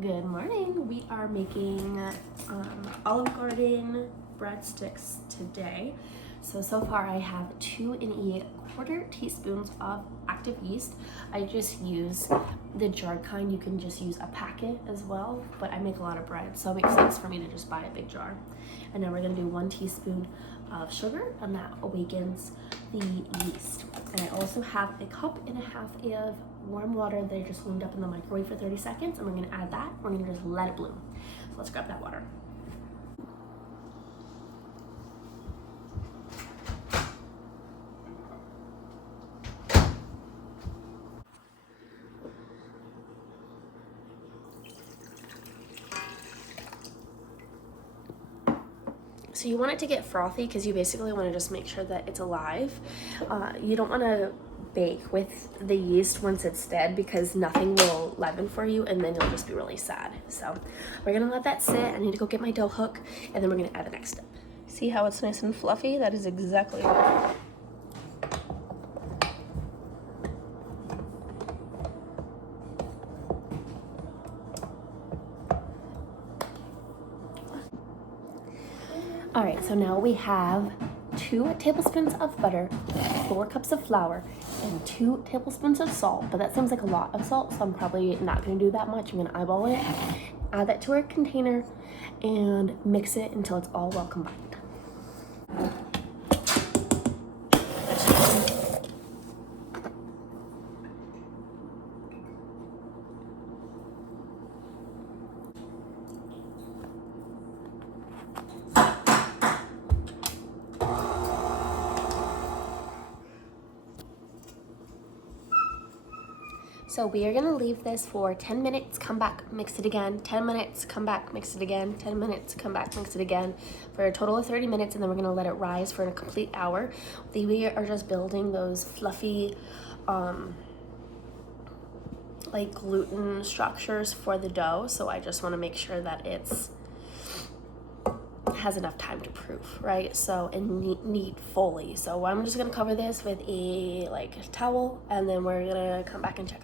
Good morning. We are making Olive Garden breadsticks today. So far I have 2 1/4 teaspoons of active yeast. I just use the jarred kind. You can just use a packet as well, but I make a lot of bread, so it makes sense for me to just buy a big jar. And then we're gonna do 1 teaspoon of sugar, and that awakens the yeast. And I also have a 1.5 cups of warm water that I just warmed up in the microwave for 30 seconds, and we're gonna add that. We're gonna just let it bloom. So let's grab that water. So you want it to get frothy because you basically want to just make sure that it's alive. You don't want to bake with the yeast once it's dead because nothing will leaven for you, and then you'll just be really sad. So we're gonna let that sit. I need to go get my dough hook, and then we're gonna add the next step. See how it's nice and fluffy? That is exactly right. All right, so now we have 2 tablespoons of butter, 4 cups of flour, and 2 tablespoons of salt. But that seems like a lot of salt, so I'm probably not gonna do that much. I'm gonna eyeball it, add that to our container, and mix it until it's all well combined. So we are gonna leave this for 10 minutes, come back, mix it again, 10 minutes, come back, mix it again, 10 minutes, come back, mix it again, for a total of 30 minutes, and then we're gonna let it rise for a complete hour. We are just building those fluffy, like gluten structures for the dough, so I just wanna make sure that it's has enough time to proof, right? So, and knead fully. So I'm just gonna cover this with a towel, and then we're gonna come back and check.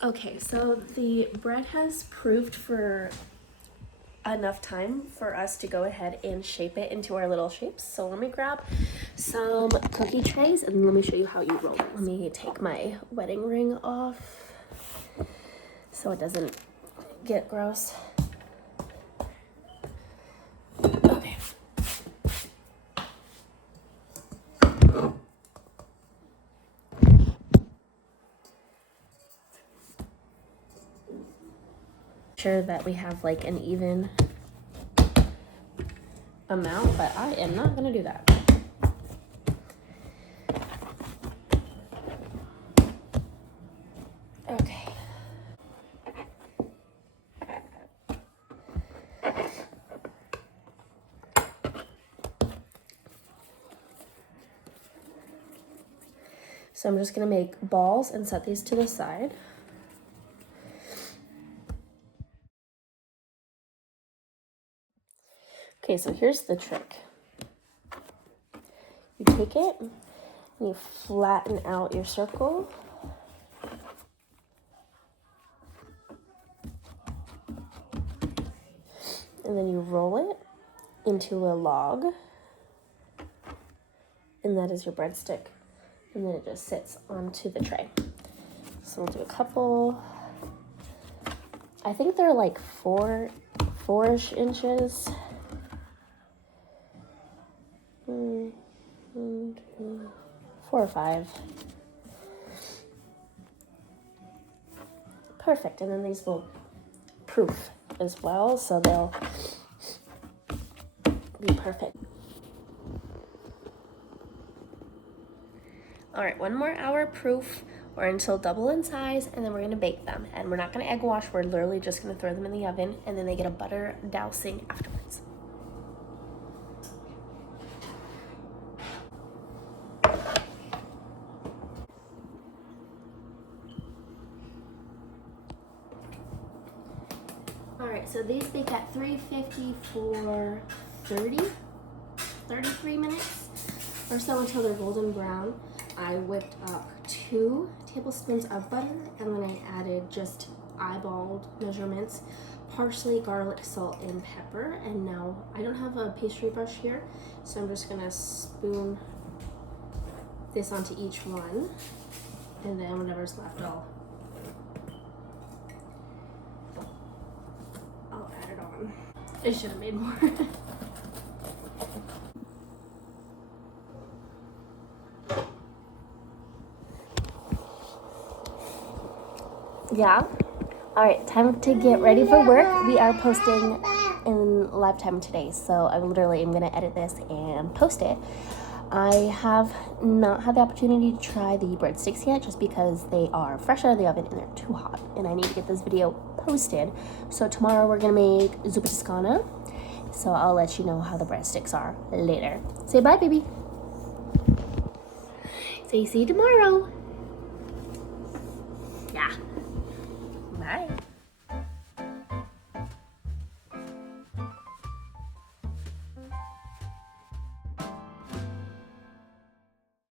Okay, so the bread has proofed for enough time for us to go ahead and shape it into our little shapes. So let me grab some cookie trays and let me show you how you roll it. Let me take my wedding ring off so it doesn't get gross. Okay. Sure that we have like an even amount, but I am not gonna do that. Okay. So I'm just gonna make balls and set these to the side. Okay, so here's the trick. You take it and you flatten out your circle. And then you roll it into a log. And that is your breadstick. And then it just sits onto the tray. So we'll do a couple. I think they're like four-ish inches. 4 or 5. Perfect. And then these will proof as well, so they'll be perfect. All right, 1 more hour proof or until double in size, and then we're gonna bake them. And we're not gonna egg wash, we're literally just gonna throw them in the oven, and then they get a butter dousing afterwards. so these bake at 350 for 33 minutes or so until they're golden brown. I whipped up 2 tablespoons of butter, and then I added just eyeballed measurements, parsley, garlic, salt, and pepper. And now I don't have a pastry brush here, so I'm just gonna spoon this onto each one, and then whatever's left I'll add it on. I should have made more. Yeah. All right, time to get ready for work. We are posting in live time today, so I literally am gonna edit this and post it. I have not had the opportunity to try the breadsticks yet, just because they are fresh out of the oven and they're too hot, and I need to get this video posted. So tomorrow we're gonna make zuppa toscana, so I'll let you know how the breadsticks are later. Say bye, baby. Say see you tomorrow.